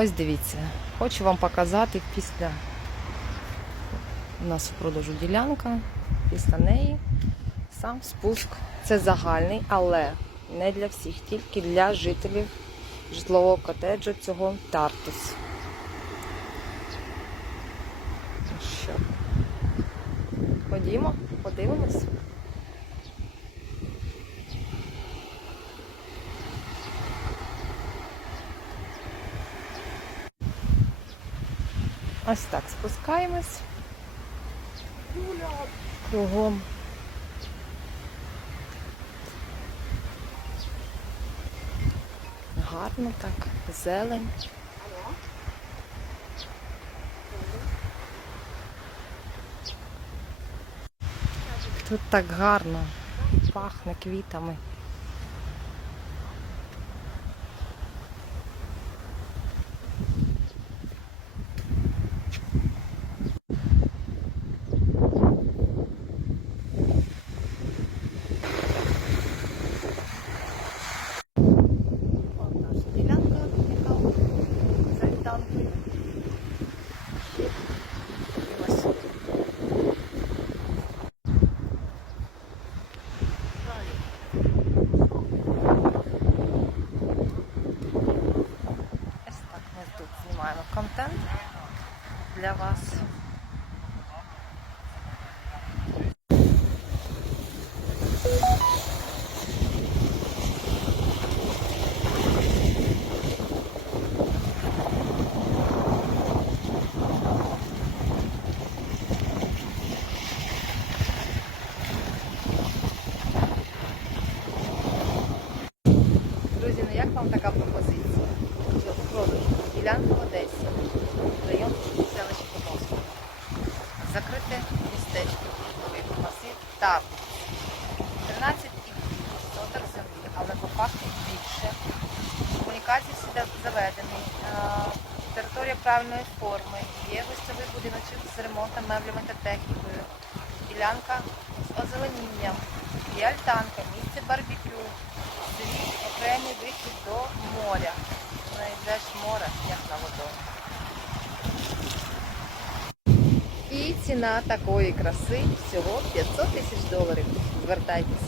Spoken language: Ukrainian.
Ось дивіться, хочу вам показати після у нас в продажу ділянка, після неї сам спуск. Це загальний, але не для всіх, тільки для жителів житлового котеджу цього Тартус. Ну Що? Ходімо, подивимось. Ось так спускаємось. Кругом. Гарно так, зелень. Тут так гарно, пахне квітами. От наша ділянка, яка за альтанкою. Ось. Ось так ми тут знімаємо контент для вас. Друзі, ну як вам така пропозиція? Що в продажу ділянка в Одесі, район селища Комовського. Закрите містечко, житловий масив та 13 соток землі, але по факту більше. Комунікації всі заведені, е, територія правильної форми, є гостьовий будиночок з ремонтом, меблями та технікою, ділянка з озеленінням, є альтанка, місце барбекю, ціна такої краси всього 500 тисяч доларів. Звертайтесь.